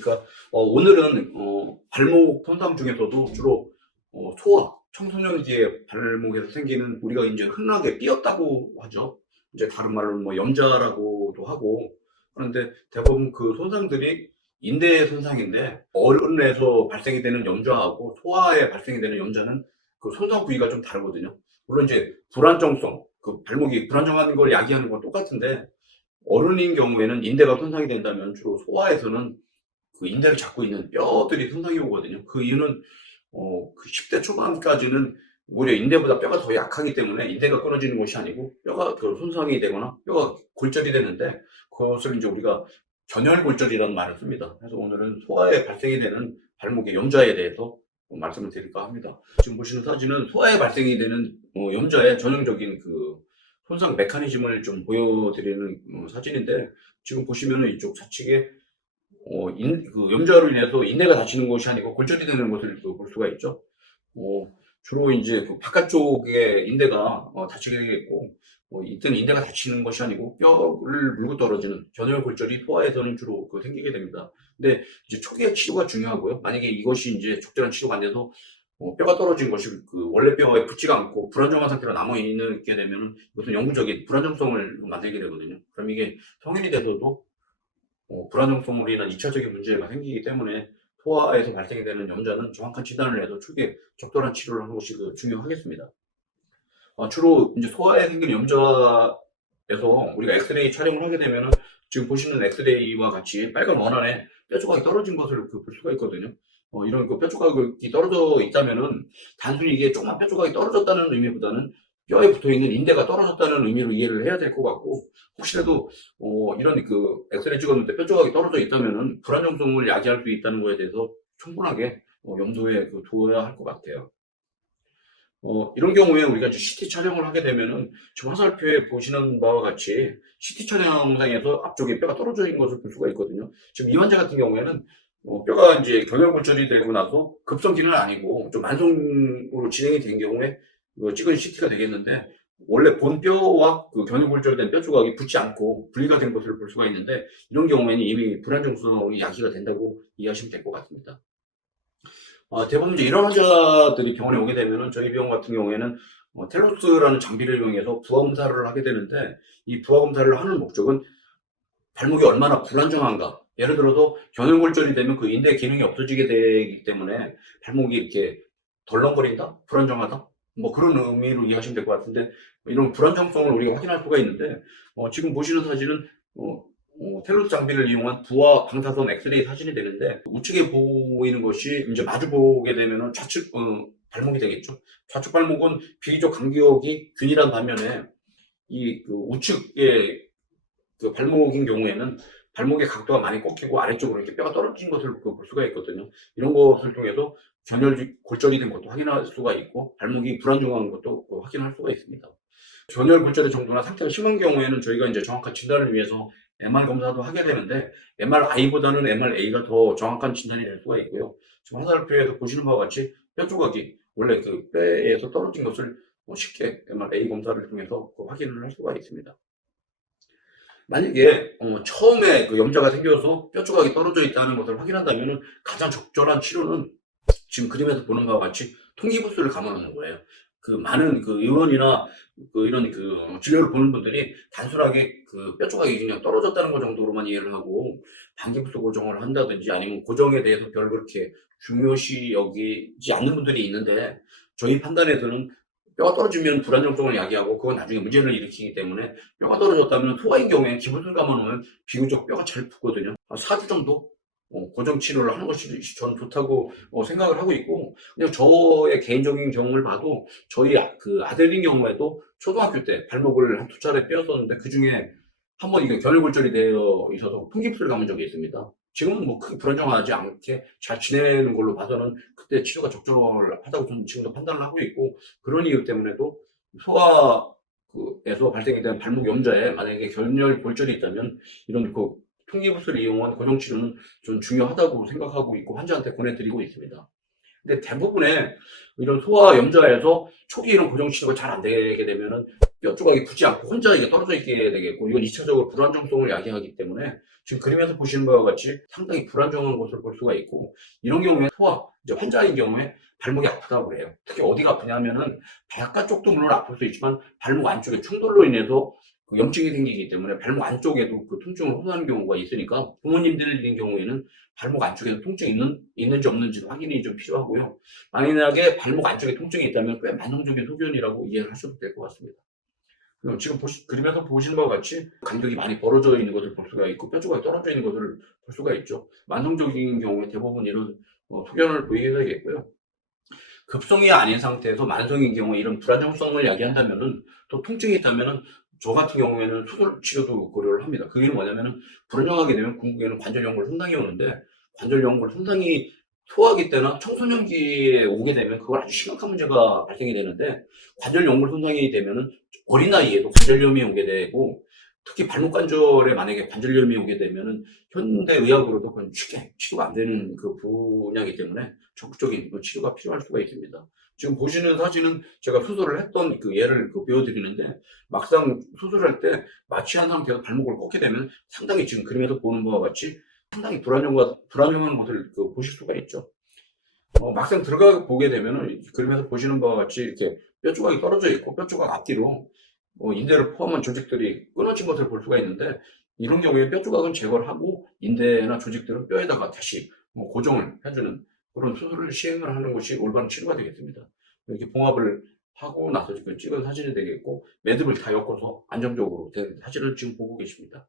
그러니까 오늘은 발목 손상 중에서도 주로 소아, 청소년기의 발목에서 생기는 우리가 이제 흔하게 삐었다고 하죠. 이제 다른 말로는 뭐 염좌라고도 하고 그런데 대부분 그 손상들이 인대 손상인데 어른에서 발생이 되는 염좌하고 소아에 발생이 되는 염좌는 그 손상 부위가 좀 다르거든요. 물론 이제 불안정성, 그 발목이 불안정한 걸 야기하는 건 똑같은데 어른인 경우에는 인대가 손상이 된다면 주로 소아에서는 그 인대를 잡고 있는 뼈들이 손상이 오거든요. 그 이유는 그 10대 초반까지는 오히려 인대보다 뼈가 더 약하기 때문에 인대가 끊어지는 것이 아니고 뼈가 그 손상이 되거나 뼈가 골절이 되는데 그것을 이제 우리가 전혈골절이라는 말을 씁니다. 그래서 오늘은 소아에 발생이 되는 발목의 염좌에 대해서 말씀을 드릴까 합니다. 지금 보시는 사진은 소아에 발생이 되는 염좌의 전형적인 그 손상 메커니즘을 좀 보여드리는 사진인데 지금 보시면은 이쪽 좌측에 그 염좌로 인해서 인대가 다치는 것이 아니고 골절이 되는 것을 볼 수가 있죠. 주로 이제 그 바깥쪽에 인대가 다치게 되겠고, 이때는 인대가 다치는 것이 아니고 뼈를 물고 떨어지는 전혈골절이 소아에서는 주로 생기게 됩니다. 근데 이제 초기의 치료가 중요하고요. 만약에 이것이 이제 적절한 치료가 안 돼서 뼈가 떨어진 것이 그 원래 뼈에 붙지가 않고 불안정한 상태로 남아있게 되면 이것은 영구적인 불안정성을 만들게 되거든요. 그럼 이게 성인이 돼서도 불안정성으로 인한 2차적인 문제가 생기기 때문에 소아에서 발생이 되는 염좌는 정확한 진단을 해서 초기에 적절한 치료를 하는 것이 중요하겠습니다. 주로 이제 소아에 생긴 염좌에서 우리가 엑스레이 촬영을 하게 되면은 지금 보시는 엑스레이와 같이 빨간 원 안에 뼈 조각이 떨어진 것을 볼 수가 있거든요. 이런 뼈 조각이 떨어져 있다면은 단순히 이게 조그만 뼈 조각이 떨어졌다는 의미보다는 뼈에 붙어 있는 인대가 떨어졌다는 의미로 이해를 해야 될 것 같고, 혹시라도 이런 그 엑스레이 찍었는데 뼈 조각이 떨어져 있다면은 불안정성을 야기할 수 있다는 것에 대해서 충분하게 염두에 두어야 할 것 같아요. 이런 경우에 우리가 이제 CT 촬영을 하게 되면은 지금 화살표에 보시는 바와 같이 CT 촬영상에서 앞쪽에 뼈가 떨어져 있는 것을 볼 수가 있거든요. 지금 이 환자 같은 경우에는 뼈가 이제 경혈골절이 되고 나서 급성기는 아니고 좀 만성으로 진행이 된 경우에 찍은 CT가 되겠는데, 원래 본 뼈와 그 경혈골절된 뼈 조각이 붙지 않고 분리가 된 것을 볼 수가 있는데, 이런 경우에는 이미 불안정성이 야기가 된다고 이해하시면 될 것 같습니다. 대부분 이제 이런 환자들이 병원에 오게 되면은 저희 병원 같은 경우에는 텔로스라는 장비를 이용해서 부하 검사를 하게 되는데, 이 부하 검사를 하는 목적은 발목이 얼마나 불안정한가. 예를 들어서 경혈골절이 되면 그 인대 기능이 없어지게 되기 때문에 발목이 이렇게 덜렁거린다? 불안정하다? 뭐 그런 의미로 이해하시면 될 것 같은데, 이런 불안정성을 우리가 확인할 수가 있는데, 지금 보시는 사진은 텔로스 장비를 이용한 부하 방사선 엑스레이 사진이 되는데, 우측에 보이는 것이 이제 마주 보게 되면은 좌측 발목이 되겠죠. 좌측 발목은 비교적 간격이 균일한 반면에 이 우측의 그 발목인 경우에는 발목의 각도가 많이 꺾이고 아래쪽으로 이렇게 뼈가 떨어진 것을 볼 수가 있거든요. 이런 것을 통해서 전혈골절이 된 것도 확인할 수가 있고 발목이 불안정한 것도 확인할 수가 있습니다. 전혈골절의 정도나 상태가 심한 경우에는 저희가 이제 정확한 진단을 위해서 MR 검사도 하게 되는데, MRI보다는 MRA가 더 정확한 진단이 될 수가 있고요. 지금 화살표에서 보시는 바와 같이 뼈 조각이 원래 그 뼈에서 떨어진 것을 쉽게 MRA 검사를 통해서 확인을 할 수가 있습니다. 만약에 처음에 그 염좌가 생겨서 뼈 조각이 떨어져 있다는 것을 확인한다면 가장 적절한 치료는 지금 그림에서 보는 바와 같이 통기부스를 감아놓는 거예요. 그 많은 그 의원이나 이런 진료를 보는 분들이 단순하게 그 뼈 조각이 그냥 떨어졌다는 것 정도로만 이해를 하고 반기부스 고정을 한다든지 아니면 고정에 대해서 별 그렇게 중요시 여기지 않는 분들이 있는데, 저희 판단에서는 뼈가 떨어지면 불안정성을 야기하고 그건 나중에 문제를 일으키기 때문에 뼈가 떨어졌다면 소아인 경우에 기부스를 감아놓으면 비교적 뼈가 잘 붙거든요. 4주 정도 고정 치료를 하는 것이 전 좋다고 생각을 하고 있고, 그냥 저의 개인적인 경험을 봐도 저희 그 아들인 경우에도 초등학교 때 발목을 한 2차례 뼈었는데 그 중에 한 번 이게 결혈골절이 되어 있어서 통깁스를 감은 적이 있습니다. 지금은 뭐 크게 불안정하지 않게 잘 지내는 걸로 봐서는 그때 치료가 적절하다고 저는 지금도 판단을 하고 있고, 그런 이유 때문에도 소아에서 발생이 된 발목 염좌에 만약에 결혈골절이 있다면 이런 통기부스를 이용한 고정치료는 좀 중요하다고 생각하고 있고 환자한테 권해드리고 있습니다. 근데 대부분의 이런 소아 염좌에서 초기 이런 고정치료가 잘 안 되게 되면은 뼈 조각이 붙지 않고 혼자 이게 떨어져 있게 되겠고, 이건 2차적으로 불안정성을 야기하기 때문에 지금 그림에서 보시는 바와 같이 상당히 불안정한 것을 볼 수가 있고, 이런 경우에 소아, 이제 환자의 경우에 발목이 아프다고 그래요. 특히 어디가 아프냐면은 바깥쪽도 물론 아플 수 있지만 발목 안쪽에 충돌로 인해서 그 염증이 생기기 때문에 발목 안쪽에도 그 통증을 호소하는 경우가 있으니까, 부모님들인 경우에는 발목 안쪽에도 통증이 있는지 없는지 확인이 좀 필요하고요. 만약에 발목 안쪽에 통증이 있다면 꽤 만성적인 소견이라고 이해를 하셔도 될 것 같습니다. 그럼 지금 그림에서 보시는 바와 같이 간격이 많이 벌어져 있는 것을 볼 수가 있고, 뼈조각이 떨어져 있는 것을 볼 수가 있죠. 만성적인 경우에 대부분 이런 소견을 보이게 되겠고요. 급성이 아닌 상태에서 만성인 경우에 이런 불안정성을 야기한다면은, 또 통증이 있다면은 저 같은 경우에는 수술 치료도 고려를 합니다. 그게 뭐냐면은, 불안정하게 되면 궁극에는 관절 연골 손상이 오는데, 관절 연골 손상이 소아기 때나 청소년기에 오게 되면 그걸 아주 심각한 문제가 발생이 되는데, 관절 연골 손상이 되면은 어린 나이에도 관절염이 오게 되고, 특히 발목 관절에 만약에 관절염이 오게 되면은 현대 의학으로도 그건 쉽게 치료가 안 되는 그 분야이기 때문에 적극적인 그 치료가 필요할 수가 있습니다. 지금 보시는 사진은 제가 수술을 했던 그 예를 보여드리는데, 막상 수술할 때 마취한 상태에서 발목을 꺾게 되면 상당히 지금 그림에서 보는 바와 같이 상당히 불안정한 것을 보실 수가 있죠. 막상 들어가 보게 되면은 그림에서 보시는 바와 같이 이렇게 뼈 조각이 떨어져 있고, 뼈 조각 앞뒤로 인대를 포함한 조직들이 끊어진 것을 볼 수가 있는데, 이런 경우에 뼈 조각은 제거를 하고 인대나 조직들은 뼈에다가 다시 고정을 해주는 그런 수술을 시행을 하는 것이 올바른 치료가 되겠습니다. 이렇게 봉합을 하고 나서 지금 찍은 사진이 되겠고, 매듭을 다 엮어서 안정적으로 된 사진을 지금 보고 계십니다.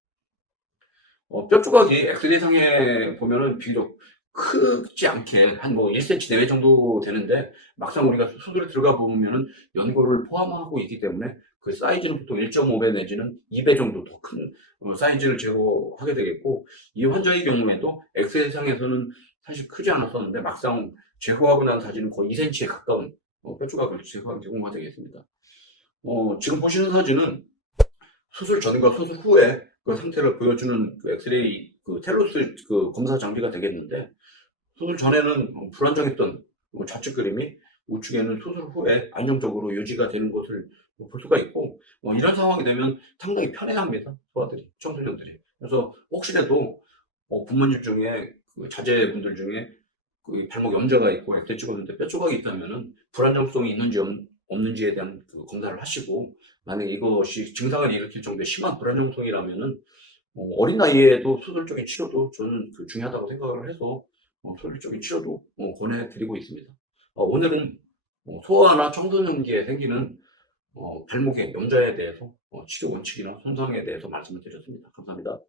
뼈 조각이 엑스레이상에 보면은 비교적 크지 않게 한 1cm 내외 정도 되는데, 막상 우리가 수술에 들어가 보면은 연골을 포함하고 있기 때문에 그 사이즈는 보통 1.5배 내지는 2배 정도 더 큰 사이즈를 제거하게 되겠고, 이 환자의 경우에도 엑스레이상에서는 사실 크지 않았었는데 막상 제거하고 난 사진은 거의 2cm에 가까운 뼈 조각을 제거한 경우가 되겠습니다. 지금 보시는 사진은 수술 전과 수술 후에 그 상태를 보여주는 그 엑스레이 텔로스 검사 장비가 되겠는데, 수술 전에는 불안정했던 좌측 그림이 우측에는 수술 후에 안정적으로 유지가 되는 것을 볼 수가 있고, 이런 상황이 되면 상당히 편해합니다. 소아들이, 청소년들이. 그래서 혹시라도 부모님 중에 자제분들 중에 그 발목 염좌가 있고 엑스레이 찍었는데 뼈 조각이 있다면은 불안정성이 있는지 없는지에 대한 검사를 하시고, 만약에 이것이 증상을 일으킬 정도의 심한 불안정성이라면은 어린 나이에도 수술적인 치료도 저는 중요하다고 생각을 해서 수술적인 치료도 권해드리고 있습니다. 오늘은 소아나 청소년기에 생기는 발목의 염좌에 대해서 치료 원칙이나 손상에 대해서 말씀을 드렸습니다. 감사합니다.